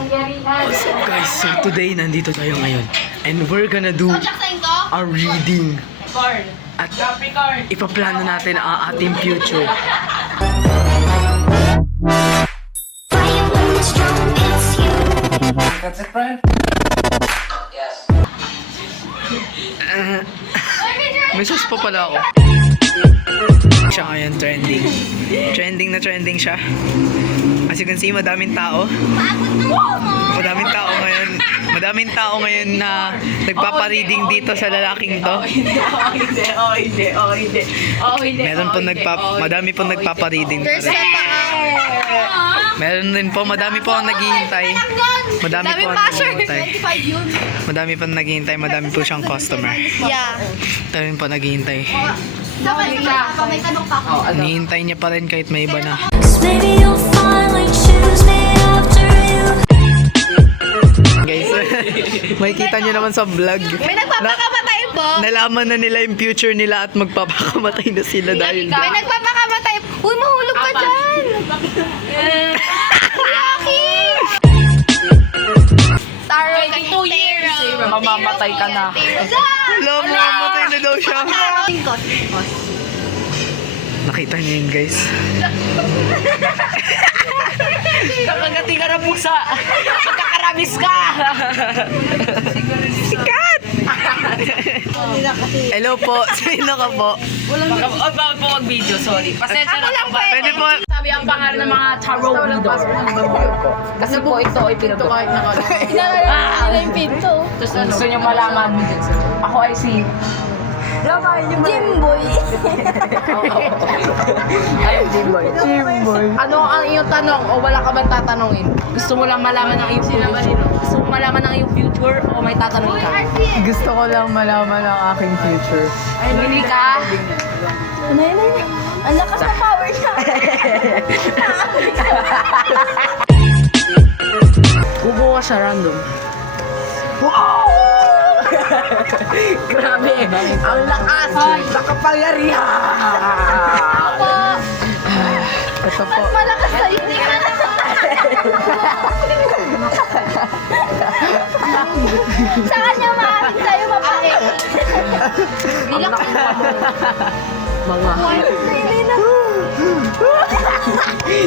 What's up guys? So today nandito tayo ngayon and we're gonna do a reading at ipaplano natin ang ating future. That's it, friend? Yes. May sus pa pala ako. Siya ngayon trending. Trending siya. As you can see, madaming tao. Madaming tao ngayon na nagpapa-reading dito sa lalaking to. Madami po nagpapa-reading. Meron din po, madami po ang naghihintay. Madami po siyang customer. Yeah. Meron po naghihintay. May tanong pa ako. Hinihintay niya pa rin kahit may iba na. Maybe you'll finally choose me after you. Guys, makikita nyo naman sa vlog. May nagpapakamatay po. Nalaman na nila yung future nila at magpapakamatay na sila dahil May nagpapakamatay. Uy, mahulog ka dyan. Yaki! Taro, 2 years. Mamamatay ka na. Alam, mamamatay na daw siya. Tingkos. Nakita niyo yun guys. Kakagati ka na pusa. Magkakarabis ka. Sikat! Hello po, sino ka po? Bawal po mag-video, sorry. Pasensya na lang ba? Pwede po. Sabi ang pangalan ng mga tarot readers. Kasi po ito ay pinto. Nila yung pinto. Gusto nyo malaman. Ako ay si... Jimboy. Ay, Jimboy. Ano ang iyong tanong o wala ka bang tatanungin? Gusto mo lang malaman ang iyong future? Gusto mo malaman ang iyong future o may tatanungin ka? Gusto ko lang malaman ang aking future. Ay, bili ka? Nay. Ang lakas ng power niya. Kukuha sa random. Grabe! Ang lakas! Nakapangyarihan! Ako. Ito po. Mas malakas sa hindi ka na. Sa kanya maaking sa'yo mabalik. Bilang ka. Mga...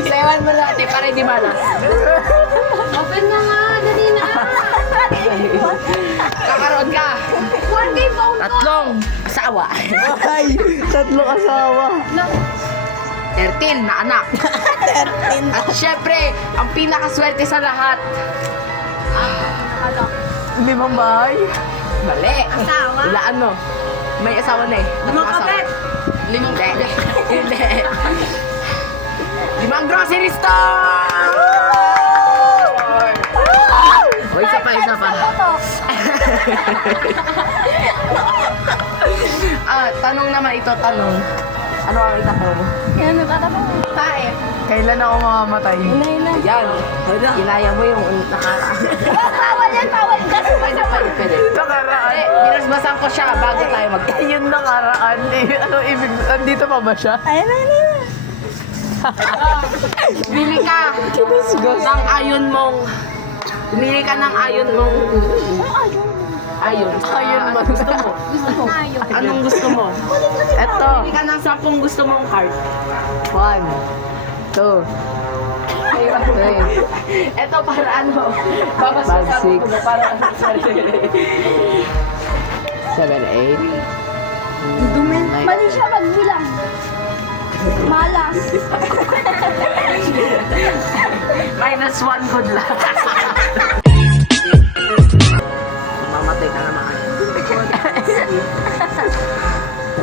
Sayawan mo lahat eh, para di malas. Open na nga, dali na. Kakaroon ka! 1K phone ko. 3 asawa. Ay, 3 asawa. 13 na anak. 13. At syempre, ang pinakaswerte sa lahat. 5 bahay. Mali. Asawa? Wala ano. May asawa na eh. 5 kabet. 5 kabet. Hindi. 5 grocery store! O, isa pa. Tanong naman ito, tanong. Ano ang itatanong mo? Yan, nagtatanong. Tae. Kailan ako mamamatay? Yan. Ilaya mo yung nakaraan. Bawal yan, bawal ka. Pwede. Nakaraan. Binasbasan ko siya bago tayo magtayo. Yun nakaraan. Ano ibig? Andito pa ba siya? Ayun. Bili ka ng ayon mong... Bumili ka ng ayon mong... Ayon man. Gusto mo? Anong gusto mo? Eto. Bili ka ng 10 gusto mong card. 1, 2, 3. Eto para ano? Babasbasan ko para ano? 7, 8. Mali siya magbilang. Malas. -1 good luck. Mamatay ka naman.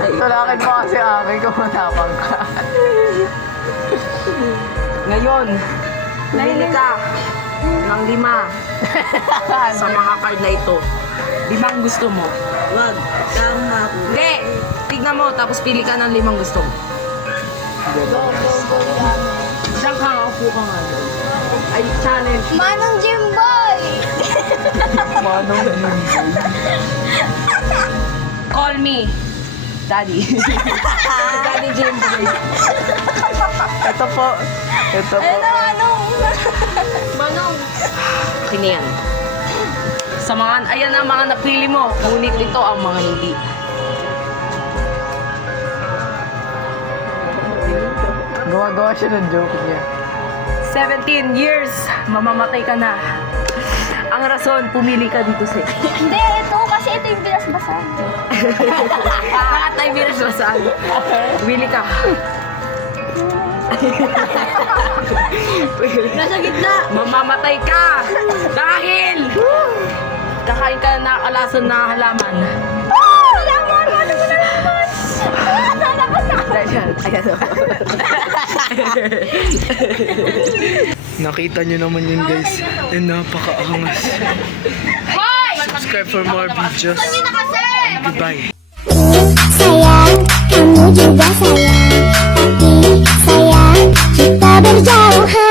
Tulakin mo kasi akin kung matapang ka. Ngayon, pumili ka ng 5 sa mga card na ito. 5 gusto mo. Wag, tama ako. Hindi! Tignan mo, tapos pili ka ng 5 gusto mo. Diyan ka, upo ka nga. Ay, challenge. Manong Jimboy. Manong yun. Call me. Daddy. Daddy Jimboy. Ito po. Manong. Akin na yan. Sa mga, ayan ang mga napili mo. Ngunit ito ang mga hindi. Gawa-gawa siya ng joke niya. 17 years, mamamatay ka na. Ang rason, pumili ka dito sa Hindi, ito. Kasi ito yung binasbasan. Lahat tayo virus ba saan? Pumili ka. Nasa gitna. Mamamatay ka! Dahil! Kakain ka na nakakalason na halaman. Oh! Nalaman! Ano mo nalaman? Nalaman na! Nakita nyo naman yun guys. And napaka-angas. Subscribe for more videos. Goodbye. Sayang, kamu juga sayang. Tapi sayang, kita berjauhan.